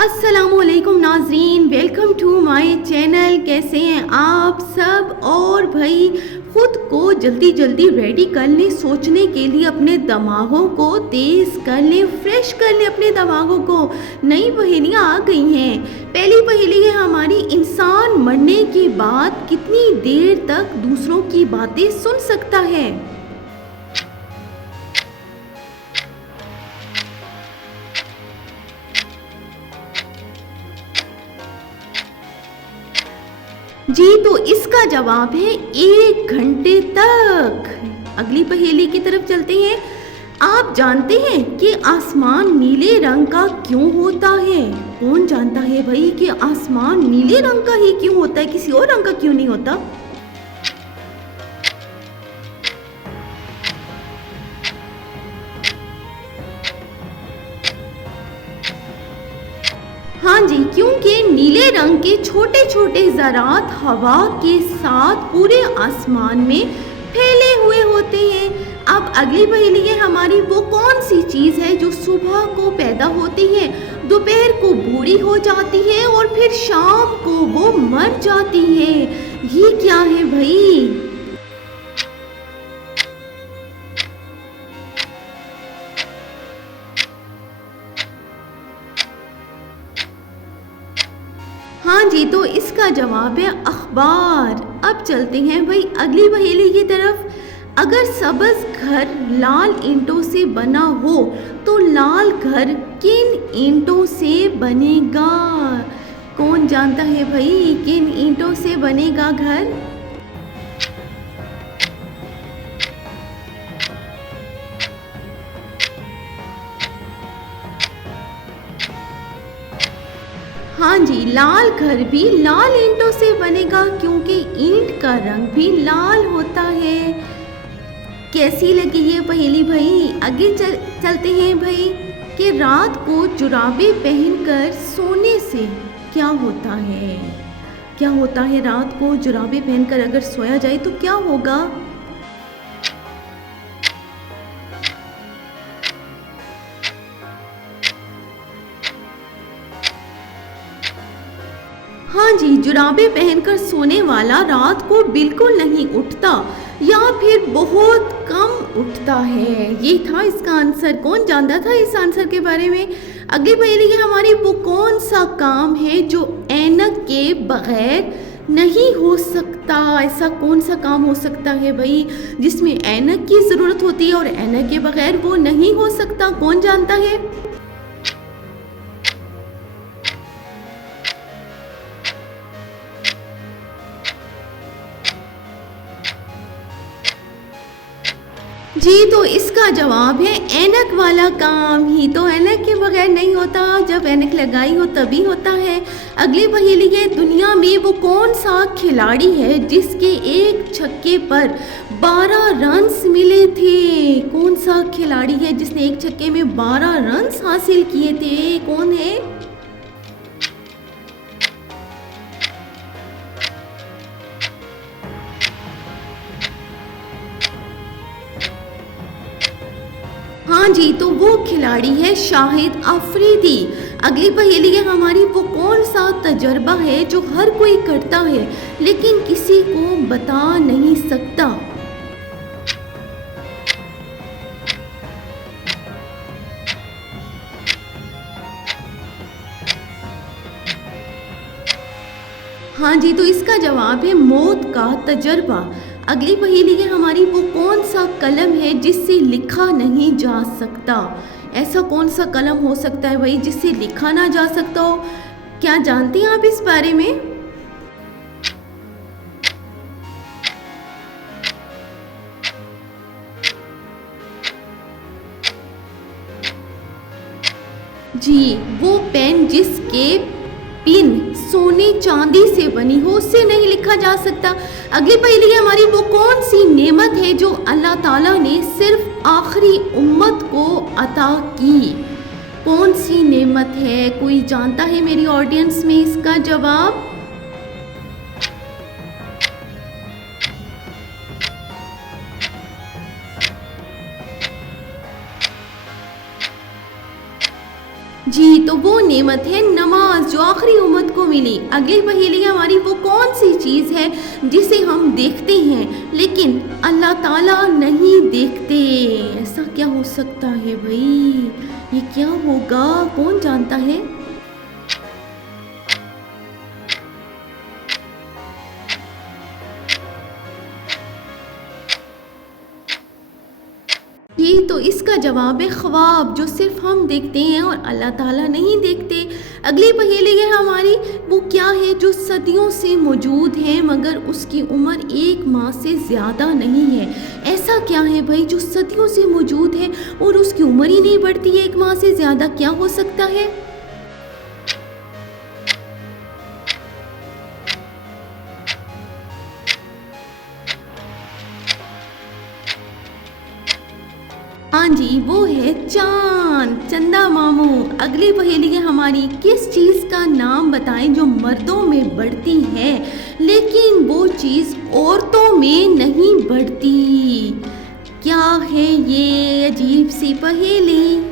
अस्सलामुअलैकुम नाजरीन, welcome to my channel. कैसे हैं आप सब? और भाई खुद को जल्दी जल्दी रेडी कर लें, सोचने के लिए अपने दिमागों को तेज़ कर लें, फ्रेश कर लें अपने दिमागों को। नई पहेलियाँ आ गई हैं। पहली पहेली है हमारी, इंसान मरने के बाद कितनी देर तक दूसरों की बातें सुन सकता है? जी, तो इसका जवाब है 1 घंटे तक। अगली पहेली की तरफ चलते हैं। आप जानते हैं कि आसमान नीले रंग का क्यों होता है? कौन जानता है भाई कि आसमान नीले रंग का ही क्यों होता है, किसी और रंग का क्यों नहीं होता? हाँ जी, क्योंकि नीले रंग के छोटे छोटे ज़रात हवा के साथ पूरे आसमान में फैले हुए होते हैं। अब अगली पहेली है हमारी, वो कौन सी चीज़ है जो सुबह को पैदा होती है, दोपहर को बूढ़ी हो जाती है और फिर शाम को वो मर जाती है? ये क्या है भाई? हाँ जी, तो इसका जवाब है अखबार। अब चलते हैं भाई अगली पहेली की तरफ। अगर सब्ज घर लाल ईंटों से बना हो तो लाल घर किन ईंटों से बनेगा? कौन जानता है भाई किन ईंटों से बनेगा घर? हाँ जी, लाल घर भी लाल ईंटों से बनेगा क्योंकि ईंट का रंग भी लाल होता है। कैसी लगी ये पहेली भाई? आगे चलते हैं भाई कि रात को जुराबे पहनकर सोने से क्या होता है? क्या होता है रात को जुराबे पहनकर अगर सोया जाए तो क्या होगा? हाँ जी, जुराबे पहनकर सोने वाला रात को बिल्कुल नहीं उठता या फिर बहुत कम उठता है। ये था इसका आंसर। कौन जानता था इस आंसर के बारे में? अगली पहेली है हमारी, वो कौन सा काम है जो ऐनक के बगैर नहीं हो सकता? ऐसा कौन सा काम हो सकता है भाई जिसमें ऐनक की ज़रूरत होती है और ऐनक के बगैर वो नहीं हो सकता? कौन जानता है? जी, तो इसका जवाब है ऐनक वाला काम ही तो ऐनक के बगैर नहीं होता, जब ऐनक लगाई हो तभी होता है। अगली पहेली है, दुनिया में वो कौन सा खिलाड़ी है जिसके एक छक्के पर 12 रन्स मिले थे? कौन सा खिलाड़ी है जिसने एक छक्के में 12 रन्स हासिल किए थे? कौन है? हाँ जी, तो वो खिलाड़ी है शाहिद अफरीदी। अगली पहेली है हमारी, वो कौन सा तजर्बा है जो हर कोई करता है लेकिन किसी को बता नहीं सकता? हाँ जी, तो इसका जवाब है मौत का तजर्बा। अगली पहेली है हमारी, वो कौन सा कलम है जिससे लिखा नहीं जा सकता? ऐसा कौन सा कलम हो सकता है भाई जिससे लिखा ना जा सकता हो? क्या जानते हैं आप इस बारे में? जी, वो पेन जिसके पिन सोने चांदी से बनी हो उससे नहीं लिखा जा सकता। अगली पहेली है हमारी, वो कौन सी नेमत है जो अल्लाह ताला ने सिर्फ आखिरी उम्मत को अता की? कौन सी नेमत है? कोई जानता है मेरी ऑडियंस में इसका जवाब? जी, तो वो नेमत है नमाज जो आखिरी उम्मत को मिली। अगली पहेली हमारी, वो कौन सी चीज़ है जिसे हम देखते हैं लेकिन अल्लाह ताला नहीं देखते? ऐसा क्या हो सकता है भाई? ये क्या होगा, कौन जानता है? जी, तो इसका जवाब है ख्वाब, जो सिर्फ हम देखते हैं और अल्लाह ताला नहीं देखते। अगली पहेली है हमारी, वो क्या है जो सदियों से मौजूद है मगर उसकी उम्र 1 माह से ज़्यादा नहीं है? ऐसा क्या है भाई जो सदियों से मौजूद है और उसकी उम्र ही नहीं बढ़ती है 1 माह से ज़्यादा? क्या हो सकता है? हाँ जी, वो है चांद, चंदा मामू। अगली पहेली है हमारी, किस चीज़ का नाम बताएं जो मर्दों में बढ़ती है लेकिन वो चीज़ औरतों में नहीं बढ़ती? क्या है ये अजीब सी पहेली?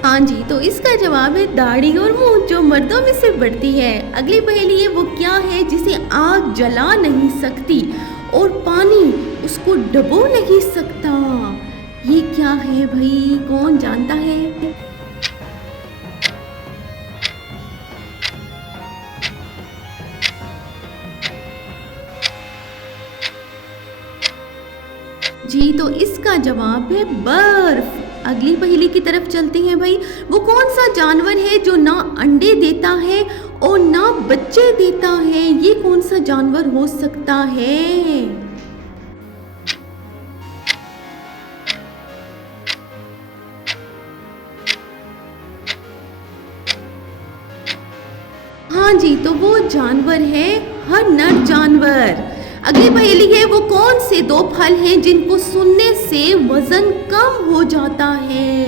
हाँ जी, तो इसका जवाब है दाढ़ी और मूंछ, जो मर्दों में सिर्फ बढ़ती है। अगली पहेली है, वो क्या है जिसे आग जला नहीं सकती और पानी उसको डुबो नहीं सकता? ये क्या है भाई, कौन जानता है? जी, तो इसका जवाब है बर्फ। अगली पहेली की तरफ चलते हैं भाई, वो कौन सा जानवर है जो ना अंडे देता है और ना बच्चे देता है? ये कौन सा जानवर हो सकता है? हाँ जी, तो वो जानवर है हर नर जानवर। अगली पहेली है, वो कौन से 2 फल हैं जिनको सुनने से वजन कम हो जाता है?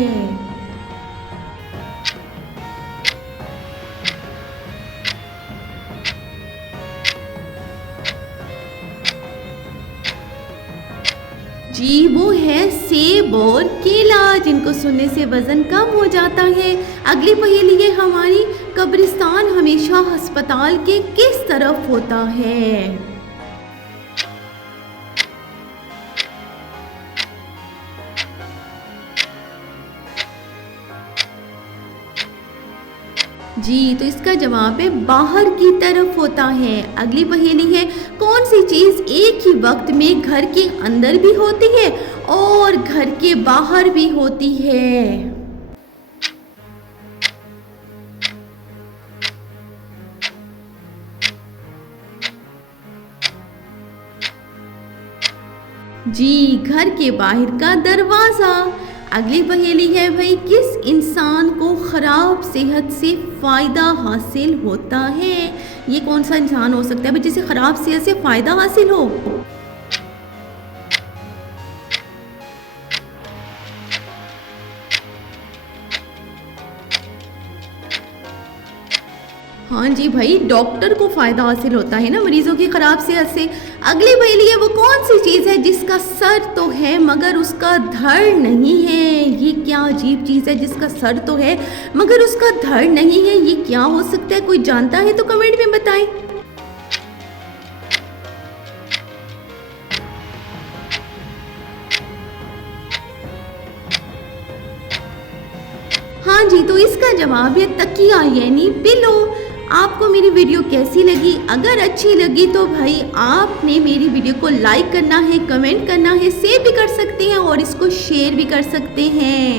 जी, वो है सेब और केला, जिनको सुनने से वजन कम हो जाता है। अगली पहेली है हमारी, कब्रिस्तान हमेशा अस्पताल के किस तरफ होता है? जी, तो इसका जवाब है बाहर की तरफ होता है। अगली पहेली है, कौन सी चीज़ एक ही वक्त में घर के अंदर भी होती है और घर के बाहर भी होती है? जी, घर के बाहर का दरवाज़ा। अगली पहेली है भाई, किस इंसान को ख़राब सेहत से फ़ायदा हासिल होता है? ये कौन सा इंसान हो सकता है भाई जिसे ख़राब सेहत से फ़ायदा हासिल हो? हाँ जी भाई, डॉक्टर को फ़ायदा हासिल होता है ना मरीजों की ख़राब सेहत से। अगली पहेली है, वो कौन सी चीज़ है जिसका सर तो है मगर उसका धड़ नहीं है? ये क्या अजीब चीज़ है जिसका सर तो है मगर उसका धड़ नहीं है? ये क्या हो सकता है? कोई जानता है तो कमेंट में बताएं। हाँ जी, तो इसका जवाब है तकिया यानी पिलो। आपको मेरी वीडियो कैसी लगी? अगर अच्छी लगी तो भाई आपने मेरी वीडियो को लाइक करना है, कमेंट करना है, शेयर भी कर सकते हैं और इसको शेयर भी कर सकते हैं।